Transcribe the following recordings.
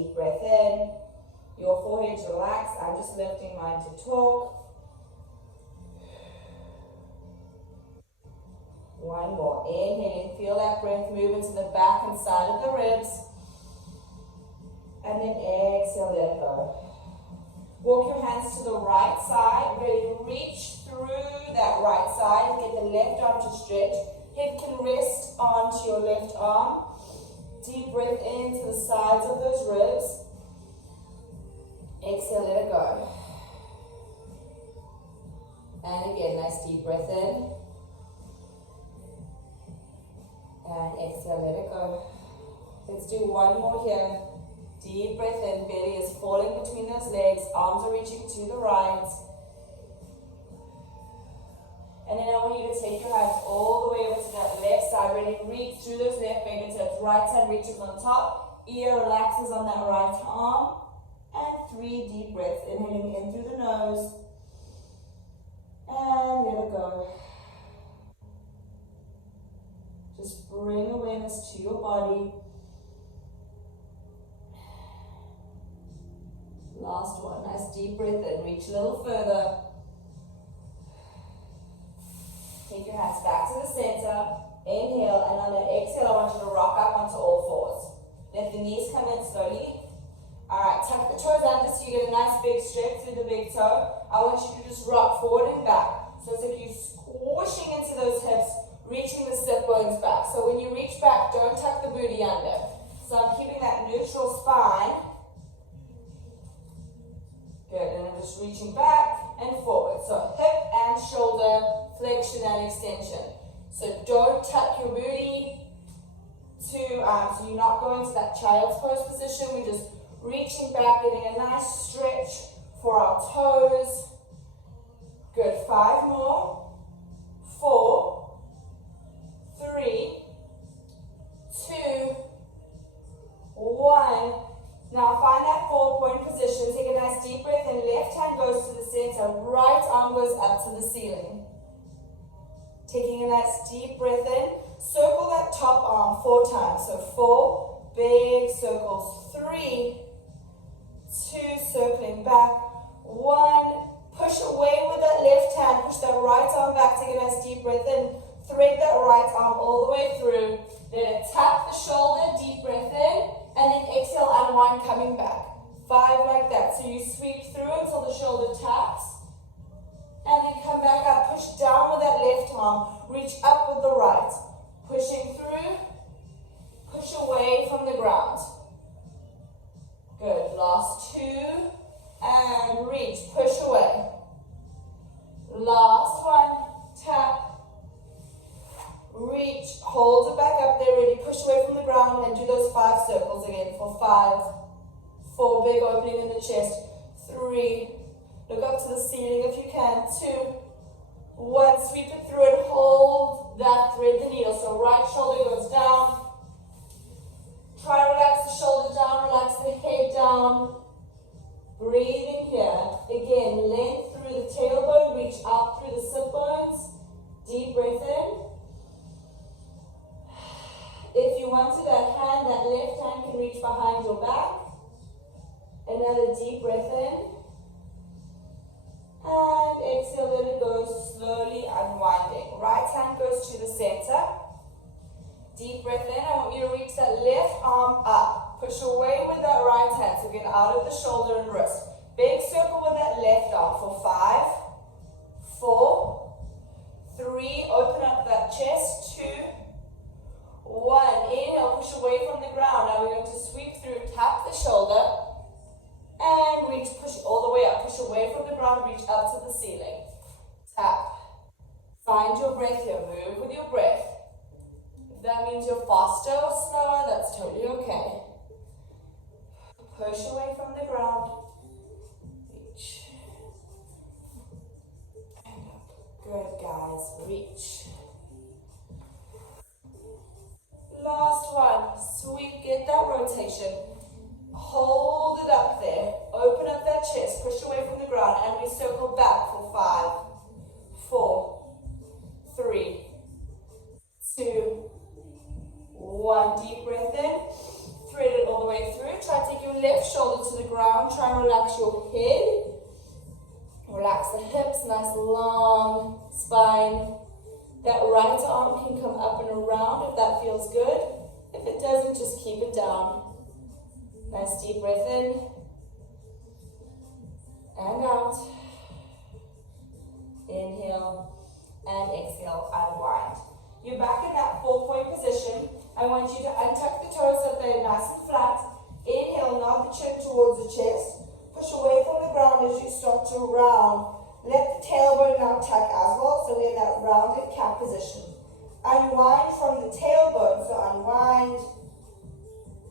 deep breath in. Your forehead's relaxed. I'm just lifting mine to talk. One more. Inhaling. Feel that breath move into the back and side of the ribs. And then exhale, let it go. Walk your hands to the right side. Really reach through that right side. Get the left arm to stretch. Head can rest onto your left arm. Deep breath into the sides of those ribs. Exhale, let it go. And again, nice deep breath in. And exhale, let it go. Let's do one more here. Deep breath in, belly is falling between those legs, arms are reaching to the right. And then I want you to take your hands all the way over to that left side, really reach through those left fingertips, right hand reaches on top, ear relaxes on that right arm. And 3 deep breaths, inhaling in through the nose. And let it go. Just bring awareness to your body. Last one, nice deep breath in, reach a little further. Take your hands back to the center, inhale, and on the exhale, I want you to rock up onto all fours. Let the knees come in slowly. Alright, tuck the toes under so you get a nice big stretch through the big toe. I want you to just rock forward and back. So it's like you're squishing into those hips, reaching the sit bones back. So when you reach back, don't tuck the booty under. So I'm keeping that neutral spine. Good, and I'm just reaching back and forward. So hip and shoulder, flexion and extension. So don't tuck your booty so you're not going to that child's pose position. We're just reaching back, getting a nice stretch for our toes. Good, 5 more. 4, 3, 2, 1. Now find that 4-point position. Take a nice deep breath in. Left hand goes to the center. Right arm goes up to the ceiling. Taking a nice deep breath in. Circle that top arm 4 times. So 4 big circles. 3, 2, circling back. 1. Push away with that left hand. Push that right arm back. Take a nice deep breath in. Thread that right arm all the way through. Let it tap the shoulder. Deep breath in. And then exhale, unwind, coming back. 5 like that. So you sweep through until the shoulder taps. And then come back up. Push down with that left arm. Reach up with the right. Pushing through. Push away from the ground. Good. Last 2. And reach. Push away. Last one. Tap. Reach, hold it back up there, ready, push away from the ground and do those 5 circles again for 5, 4, big opening in the chest, 3, look up to the ceiling if you can, 2, 1, sweep it through and hold that, thread the needle, so right shoulder goes down, try to relax the shoulder down, relax the head down, breathe in here, again, length through the tailbone, reach out through the sit bones, deep breath in. If you wanted that hand, that left hand can reach behind your back. Another deep breath in. And exhale, let it go, slowly unwinding. Right hand goes to the center. Deep breath in. I want you to reach that left arm up. Push away with that right hand, so get out of the shoulder and wrist. Big circle with that left arm for 5, 4, 3, open up that chest, 2, 1, inhale, push away from the ground. Now we're going to sweep through, tap the shoulder, and reach, push all the way up. Push away from the ground, reach up to the ceiling. Tap. Find your breath here, move with your breath. If that means you're faster or slower, that's totally okay. Push away from the ground, reach. And up. Good, guys, reach. Last one, sweep, get that rotation, hold it up there, open up that chest, push away from the ground, and we circle back for 5, 4, 3, 2, 1, deep breath in, thread it all the way through, try to take your left shoulder to the ground. Try and relax your head. Relax the hips, nice long spine. That right arm can come up and around if that feels good. If it doesn't, just keep it down. Nice deep breath in and out. Inhale and exhale, unwind. You're back in that 4-point position. I want you to untuck the toes so they're nice and flat. Inhale, nod the chin towards the chest. Push away from the ground as you start to round. Let the tailbone now tuck as well, so we're in that rounded cat position. Unwind from the tailbone, so unwind.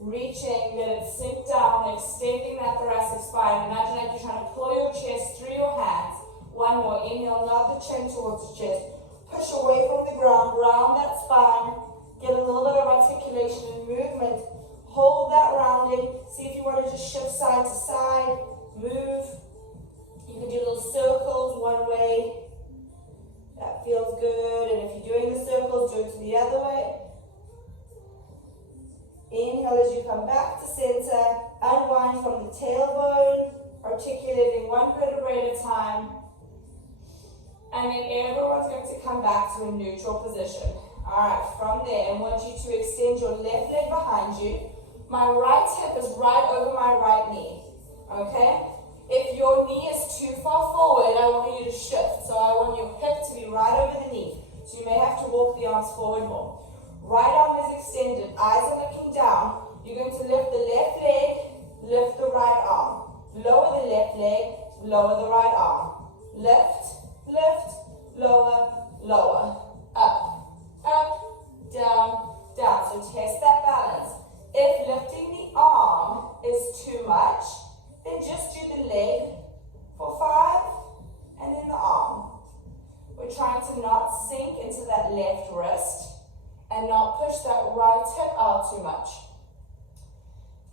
Reaching, let it sink down, extending that thoracic spine. Imagine like you're trying to pull your chest through your hands. One more, inhale, nod the chin towards the chest. Push away from the ground, round that spine. Get a little bit of articulation and movement. Hold that rounding. See if you want to just shift side to side. Move. You can do little circles one way. That feels good. And if you're doing the circles, do it to the other way. Inhale as you come back to center. Unwind from the tailbone. Articulating one vertebrae at a time. And then everyone's going to come back to a neutral position. Alright, from there, I want you to extend your left leg behind you. My right hip is right over my right knee. Okay? If your knee is too far forward, I want you to shift. So I want your hip to be right over the knee. So you may have to walk the arms forward more. Right arm is extended, eyes are looking down. You're going to lift the left leg, lift the right arm. Lower the left leg, lower the right arm. Lift, lift, lower, lower. Up, up, down, down. So test that balance. If lifting the arm is too much, then just do the leg for 5 and then the arm. We're trying to not sink into that left wrist and not push that right hip out too much.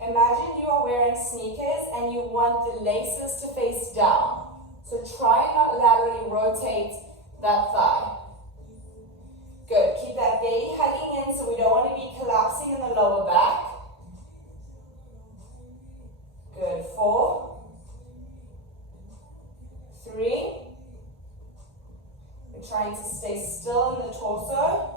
Imagine you are wearing sneakers and you want the laces to face down. So try and not laterally rotate that thigh. Good, keep that belly hugging in so we don't want to be collapsing in the lower back. Good, 4, 3. We're trying to stay still in the torso.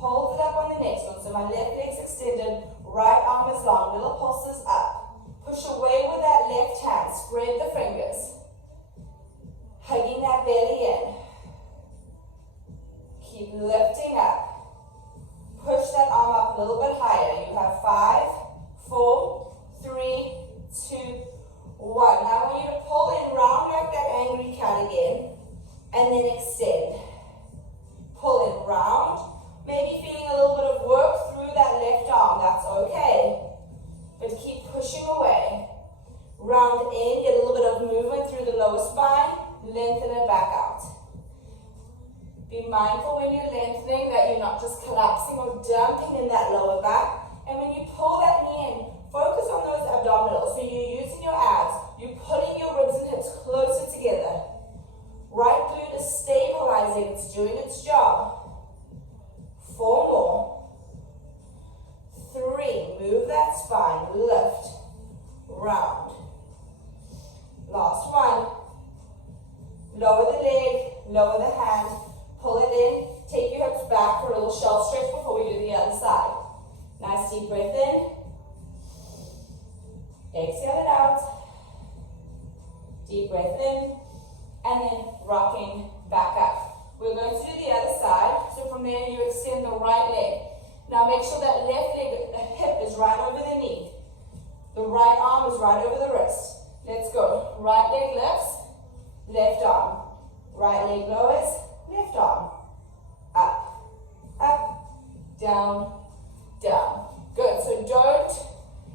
Hold it up on the next one. So my left leg's extended, right arm is long, little pulses up. Push away with that left hand, spread the fingers. Hugging that belly in. Keep lifting up. Push that arm up a little bit higher. You have 5, 4, 3, 2, 1. Now I want you to pull in round like that angry cat again. And then extend. Pull in round. Maybe feeling a little bit of work through that left arm. That's okay. But keep pushing away. Round in. Get a little bit of movement through the lower spine. Lengthen it back out. Be mindful when you're lengthening that you're not just collapsing or dumping in that lower back. And when you pull that knee in, focus on those abdominals. So you're using your abs. You're pulling your ribs and hips closer together. Right glute is stabilizing. It's doing its job. 4 more. 3. Move that spine. Lift. Round. Last one. Lower the leg. Lower the hand. Pull it in. Take your hips back for a little shell stretch before we do the other side. Nice deep breath in. Exhale it out. Deep breath in. And then rocking back up. We're going to do the other side. So from there, you extend the right leg. Now make sure that left leg, the hip is right over the knee. The right arm is right over the wrist. Let's go. Right leg lifts, left arm. Right leg lowers, left arm. Up, up, down, down. Good. So don't,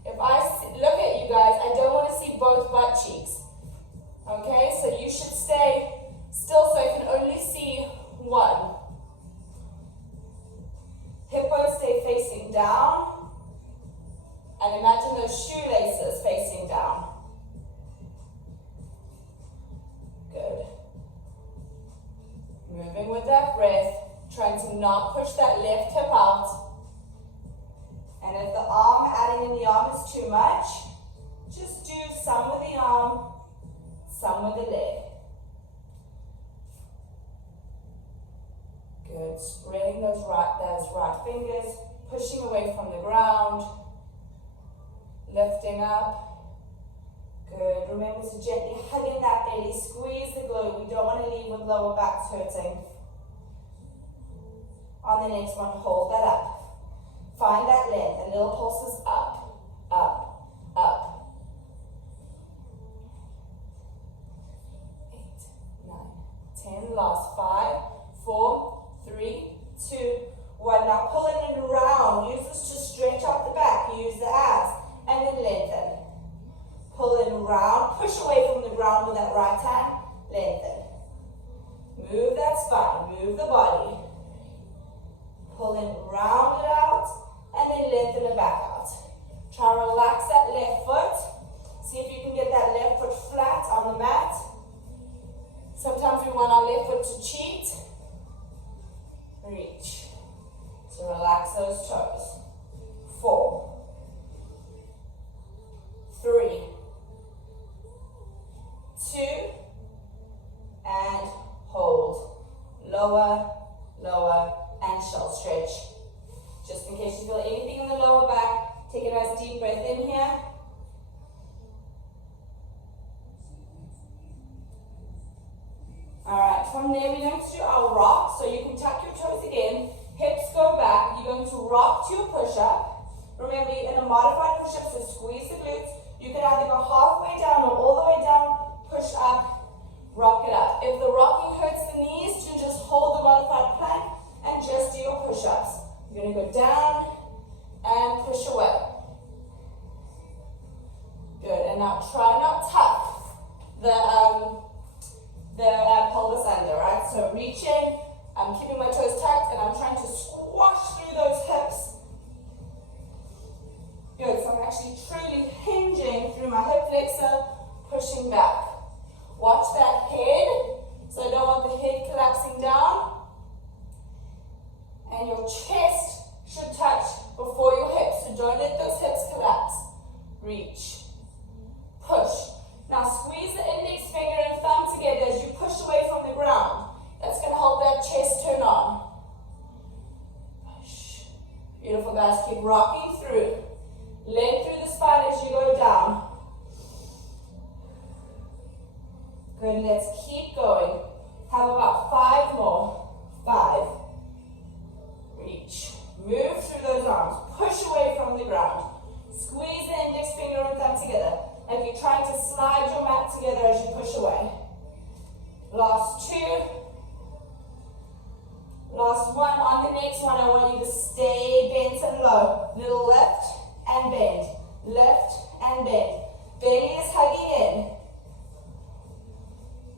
if I look at you guys, I don't want to see both butt cheeks. Okay, so you should stay still so I can only see one. Hip bones stay facing down. And imagine those shoelaces facing down. Good. Moving with that breath, trying to not push that left hip out. And if the arm, adding in the arm is too much, just do some with the arm, some with the leg. Good, spreading those right fingers, pushing away from the ground, lifting up. Good, remember to gently hug in that belly, squeeze the glute. We don't want to leave with lower backs hurting. On the next one, hold that up. Find that length, and little pulses up, up, up. 8, 9, 10, last 5, 4, 3, 2, 1. Now pull it in round. Use this to stretch out the back. Use the abs, and then lengthen. Pull in round, push away from the ground with that right hand, lengthen. Move that spine, move the body. Pull in, round it out, and then lengthen it back out. Try to relax that left foot. See if you can get that left foot flat on the mat. Sometimes we want our left foot to cheat. Reach. So relax those toes. 4, 3, 2, and hold. Lower, lower, and shell stretch. Just in case you feel anything in the lower back, take a nice deep breath in here. Alright, from there we're going to do our rock, so you can tuck your toes again, hips go back, you're going to rock to your push-up. Remember, in a modified push-up, so squeeze the glutes. You can either go halfway down or all the way down, push up, rock it up. If the rocking hurts the knees, you just hold the modified plank and just do your push-ups. You're going to go down and push away. Good, and now try not tuck the pelvis under, right? So reach in, I'm keeping my toes tucked and I'm trying to squash through those hips. Good, so I'm actually truly hinging through my hip flexor, pushing back. Watch that head, so I don't want the head collapsing down. And your chest should touch before your hips, so don't let those hips collapse. Reach, push. Now squeeze the index finger and thumb together as you push away from the ground. That's going to help that chest turn on. Push. Beautiful, guys. Keep rocking through. Leg through the spine as you go down. Good, let's keep going. Have about 5 more. 5. Reach. Move through those arms. Push away from the ground. Squeeze the index finger and thumb together, like you're trying to slide your mat together as you push away. Last 2. Last 1. On the next one, I want you to stay bent and low. Little lift and bend. Lift and bend. Belly is hugging in.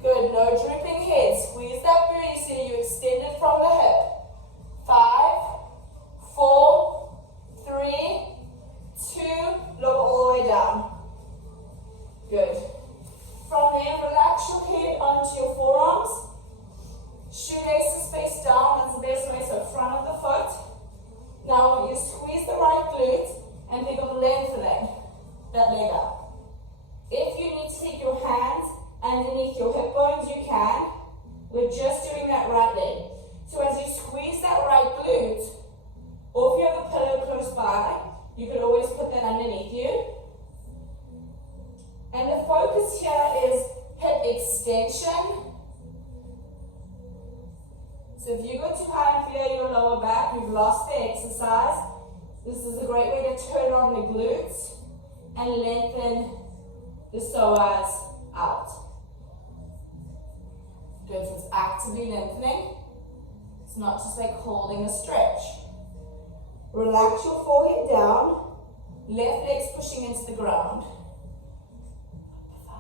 Good, no drooping head. Squeeze that booty so you extend it from the hip. 5, 4, 3, 2, lower all the way down. Good. From there, relax your head onto your forearms. Shoelaces face down, that's the best way, so front of the foot. Now I want you to squeeze the right glute and think of lengthening that leg up. If you need to take your hands underneath your hip bones, you can. We're just doing that right leg. So as you squeeze that right glute, or if you have a pillow close by, you could always put that underneath you. And the focus here is hip extension. So if you go too high and feel your lower back, you've lost the exercise. This is a great way to turn on the glutes and lengthen the psoas out. Good, so it's actively lengthening. It's not just like holding a stretch. Relax your forehead down. Left leg's pushing into the ground. 5,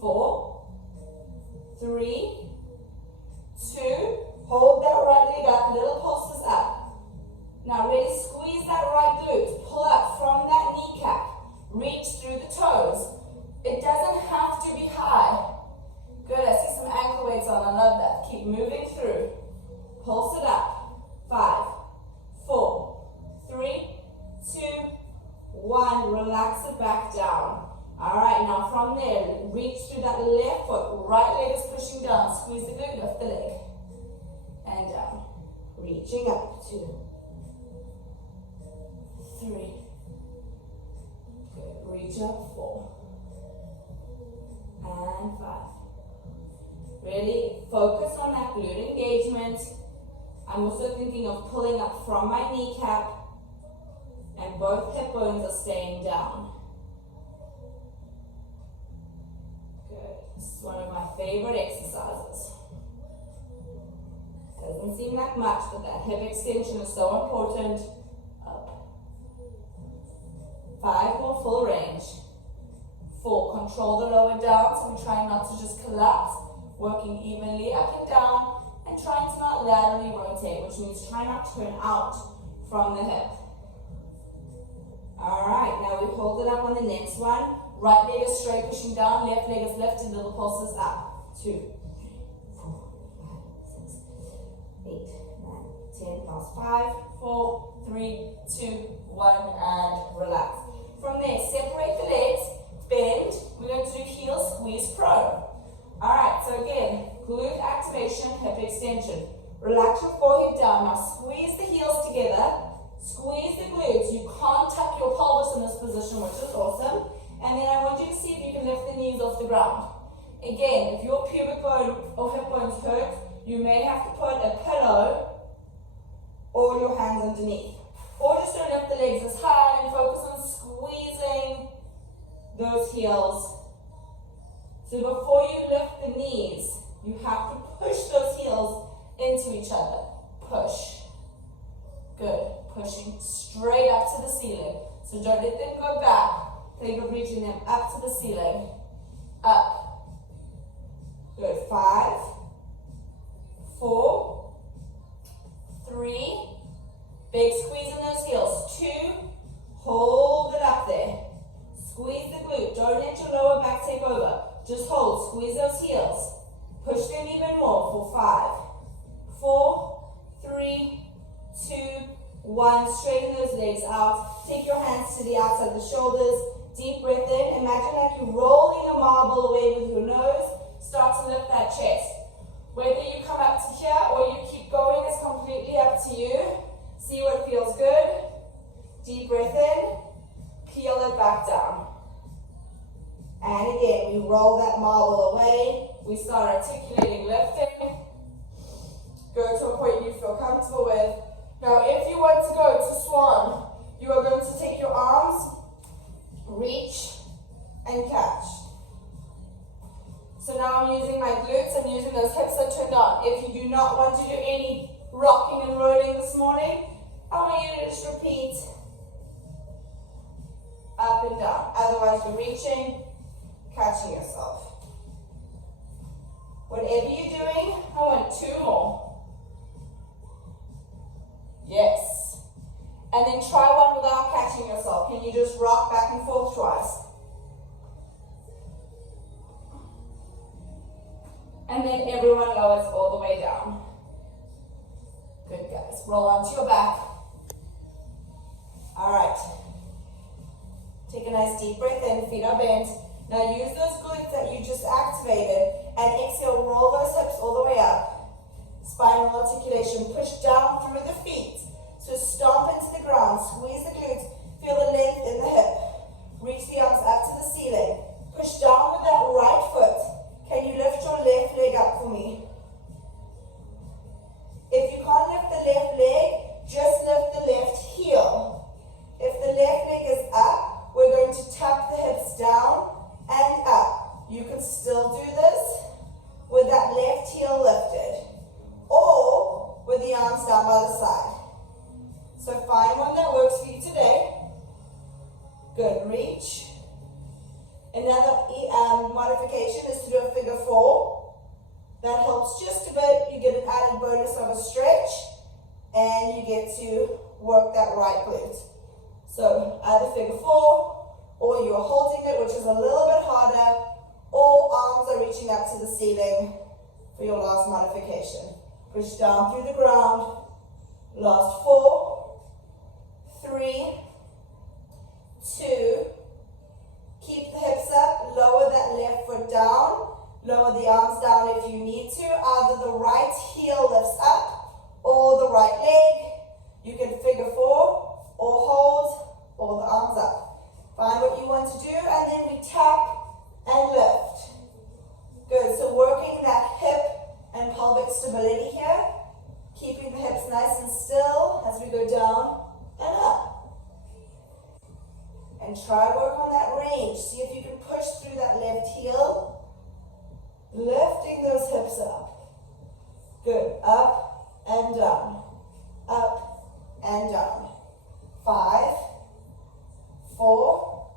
4, 3, 2, hold that right leg up, little pulses up. Now really squeeze that right glute, pull up from that kneecap, reach through the toes. It doesn't have to be high. Good, I see some ankle weights on, I love that. Keep moving through. Pulse it up. 5, 4, 3, reaching up, 2, 3, good, reach up, 4, and 5. Really focus on that glute engagement. I'm also thinking of pulling up from my kneecap, and both hip bones are staying down. Good. This is one of my favorite exercises. Doesn't seem like much, but that hip extension is so important. Up. 5 more, full range. 4, control the lower down, so I'm trying not to just collapse, working evenly up and down, and trying to not laterally rotate, which means try not to turn out from the hip. Alright, now we hold it up on the next one. Right leg is straight, pushing down, left leg is lifted, little pulses up. 2, 3, 4, 5, 6, 8, 9, 10, last 5, 4, 3, 2, 1, and relax. From there, separate the legs, bend. We're going to do heel squeeze prone. Alright, so again, glute activation, hip extension. Relax your forehead down. Now squeeze the heels together. Squeeze the glutes. You can't tuck your pelvis in this position, which is awesome. And then I want you to see if you can lift the knees off the ground. Again, if your pubic bone or hip bones hurt, you may have to put a pillow or your hands underneath. Or just don't lift the legs as high and focus on squeezing those heels. So before you lift the knees, you have to push those heels into each other. Push. Good. Pushing straight up to the ceiling. So don't let them go back. Think of reaching them up to the ceiling. Up. Good. 5, 4, 3. Big squeeze in those heels. 2. Hold it up there. Squeeze the glute. Don't let your lower back take over. Just hold. Squeeze those heels. Push them even more for 5, 4, 3, 2, 1. Straighten those legs out. Take your hands to the outside of the shoulders. Deep breath in. Imagine like you're rolling a marble away with your nose. Start to lift that chest. Whether you come up to here or you keep going is completely up to you. See what feels good. Deep breath in. Peel it back down. And again, we roll that marble away. We start articulating, lifting. Go to a point you feel comfortable with. Now, if you want to go to swan, you are going to take your arms, reach, and catch. So now I'm using my glutes, I'm using those hips that turned on. If you do not want to do any rocking and rolling this morning, I want you to just repeat up and down. Otherwise, you're reaching, catching yourself. Whatever you're doing, I want 2 more. Yes. And then try one without catching yourself. Can you just rock back and forth twice? And then everyone lowers all the way down. Good, guys. Roll onto your back. All right. Take a nice deep breath in, feet are bent. Now use those glutes that you just activated and exhale, roll those hips all the way up. Spinal articulation, push down through the feet. So stomp into the ground, squeeze the glutes, feel the length in the hip. Reach the arms up to the ceiling. Push down with that right foot. Can you lift your left leg up for me? If you can't lift the left leg, just lift the left heel. If the left leg is up, we're going to tuck the hips down and up. You can still do this with that left heel lifted or with the arms down by the side. So find one that works for you today. Good, reach. Another modification is to do a figure 4. That helps just a bit. You get an added bonus of a stretch and you get to work that right glute. So either figure 4 or you're holding it, which is a little bit harder, or arms are reaching up to the ceiling for your last modification. Push down through the ground. Last 4, 3, 2. Keep the hips up. Lower that left foot down. Lower the arms down if you need to. Either the right heel lifts up or the right and try work on that range. See if you can push through that left heel. Lifting those hips up. Good. Up and down. Up and down. 5, 4,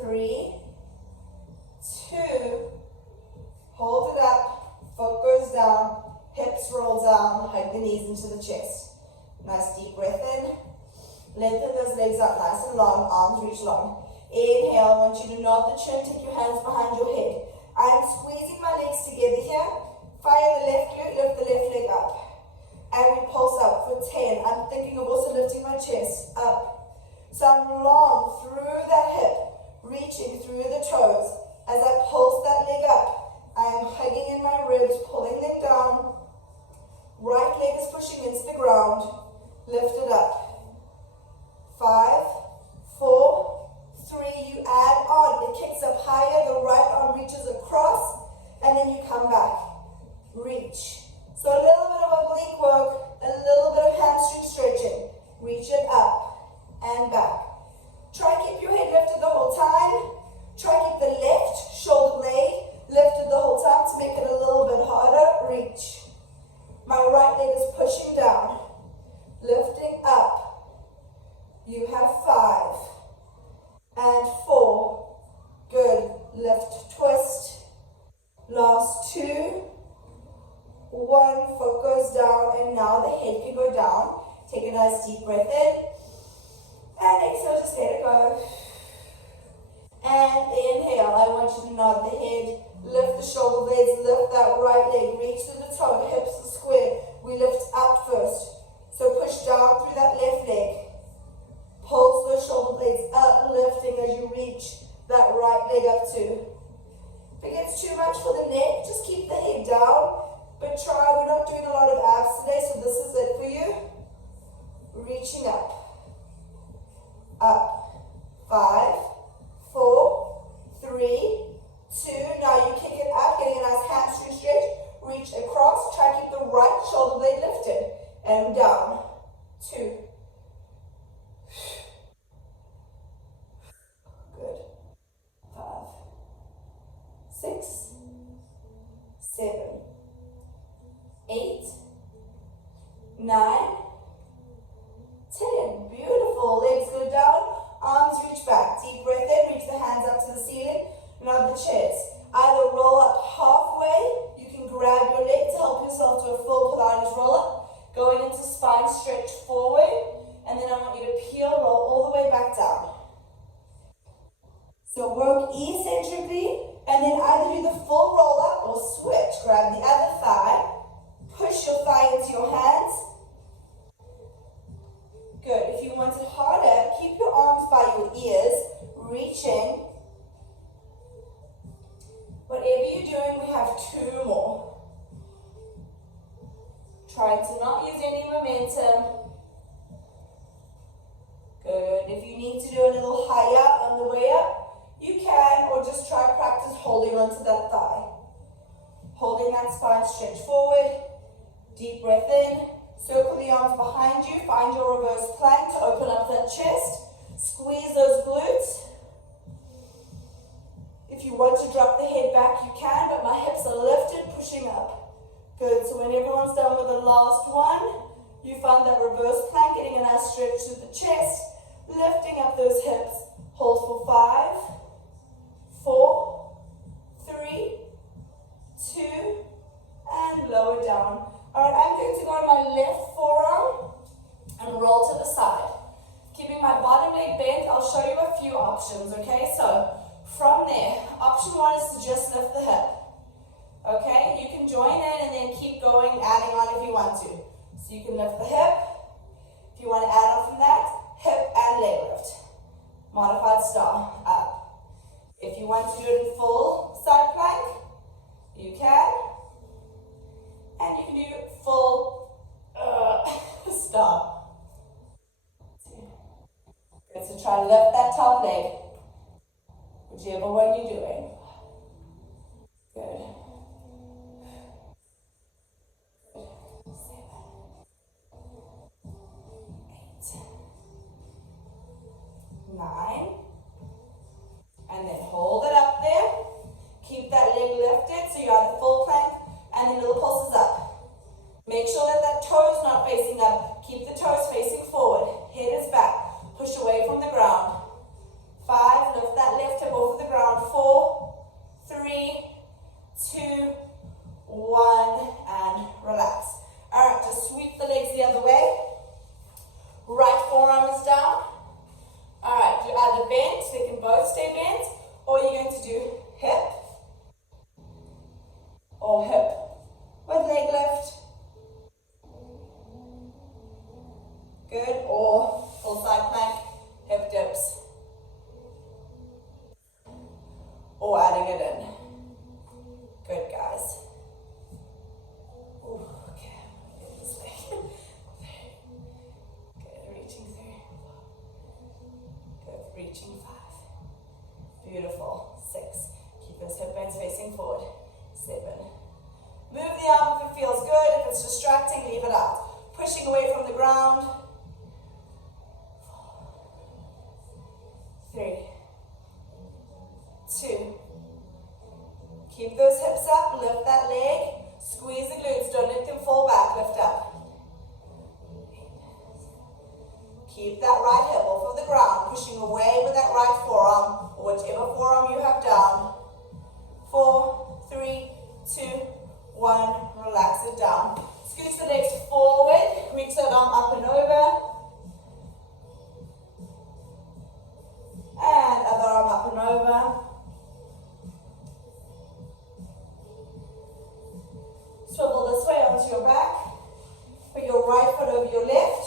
3, 2. Hold it up. Foot goes down. Hips roll down. Hug the knees into the chest. Nice deep breath in. Lengthen those legs out nice and long. Arms reach long. Inhale. I want you to nod the chin. Take your hands behind your head. I'm squeezing my legs together here. Fire the left glute, lift the left leg up. And we pulse up for 10. I'm thinking of also lifting my chest up. So I'm long through that hip, reaching through the toes. As I pulse that leg up, I am hugging in my ribs, pulling them down. Right leg is pushing into the ground. Lift it up. 5, 4, 3, you add on. It kicks up higher, the right arm reaches across, and then you come back. Reach. So a little bit of oblique work, a little bit of hamstring stretching. Reach it up and back. Try keep your head lifted the whole time. Try keep the left shoulder blade lifted the whole time to make it a little bit harder. Reach. My right leg is pushing down. Lifting up. You have 5 and 4. Good. Lift, twist. Last 2. 1. Foot goes down, and now the head can go down. Take a nice deep breath in. And exhale, just let it go. And inhale. I want you to nod the head. Lift the shoulder blades. Lift that right leg. Reach to the toe. Hips are square. We lift up first. So push down through that left leg. Pulse those shoulder blades up, lifting as you reach that right leg up too. If it gets too much for the neck, just keep the head down. But try, we're not doing a lot of abs today, so this is it for you. Reaching up. Up. 5, 4, 3, 2. Now you kick it up, getting a nice hamstring stretch. Reach across. Try to keep the right shoulder blade lifted. And down. 2. Good. 5, 6, 7, 8, 9, 10. Beautiful. Legs go down. Arms reach back. Deep breath in. Reach the hands up to the ceiling. Nod the chest. Either roll up halfway. You can grab your leg to help yourself to a full Pilates roll up. Going into spine stretch forward. And then I want you to peel, roll all the way back down. So work eccentrically. And then either do the full roll up or switch. Grab the other thigh. Push your thigh into your hands. Good. If you want it harder, keep your arms by your ears, reaching. Whatever you're doing, we have 2 more. Try to not use any momentum. Good. If you need to do a little higher on the way up, you can, or just try practice holding onto that thigh. Holding that spine stretch forward. Deep breath in. Circle the arms behind you. Find your reverse plank to open up that chest. Squeeze those glutes. If you want to drop the head back, you can, but my hips are lifted, pushing up. Good. So when everyone's done with the last one, you find that reverse plank, getting a nice stretch to the chest, lifting up those hips. Hold for 5, 4, 3, 2, and lower down. All right, I'm going to go on my left forearm and roll to the side. Keeping my bottom leg bent, I'll show you a few options, okay? So from there, option 1 is to just lift the hip. Okay, you can join in and then keep going, adding on if you want to. So you can lift the hip. If you want to add on from that, hip and leg lift. Modified star, up. If you want to do it in full side plank, you can. And you can do full star. Good, so try to lift that top leg, whichever one you're doing. Good. 7, 8, 9, Good. Or full side plank, hip dips. Or adding it in. Good, guys. Ooh, okay, get this leg. Good, reaching through. Good, reaching 5. Beautiful. 6. Keep those hip bones facing forward. 7. Move the arm if it feels good. If it's distracting, leave it out. Pushing away from the ground. 3, 2. Keep those hips up, lift that leg, squeeze the glutes, don't let them fall back, lift up. Keep that right hip off of the ground, pushing away with that right forearm, or whichever forearm you have down. 4, 3, 2, 1, relax it down. Scoot the legs forward, reach that arm up and over. And other arm up and over. Swivel this way onto your back. Put your right foot over your left.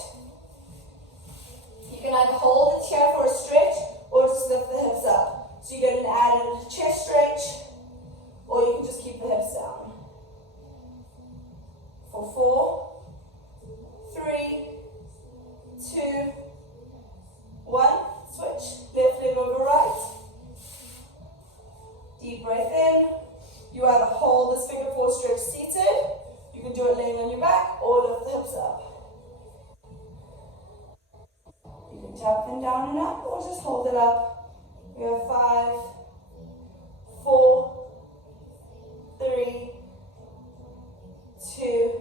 You can either hold it here for a stretch or just lift the hips up. So you get an added chest stretch, or you can just keep the hips down. For 4, 3, 2, 1. Switch. Left leg over right. Deep breath in. You either hold this figure 4 stretch seated, you can do it laying on your back, or lift the hips up. You can tap them down and up, or just hold it up. We have 5, 4, 3, 2,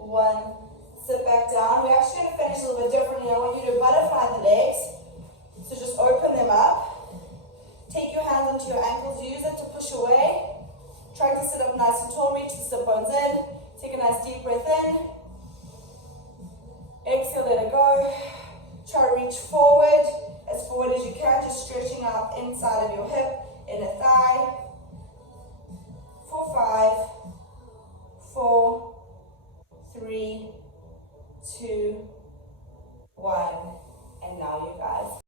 1. Sit back down. We're actually going to finish a little bit differently. I want you to butterfly the legs. So just open them up. Take your hands onto your ankles. Use it to push away. Try to sit up nice and tall. Reach the sit bones in. Take a nice deep breath in. Exhale, let it go. Try to reach forward as you can. Just stretching out inside of your hip, inner thigh. For 5, 4, 3, 2,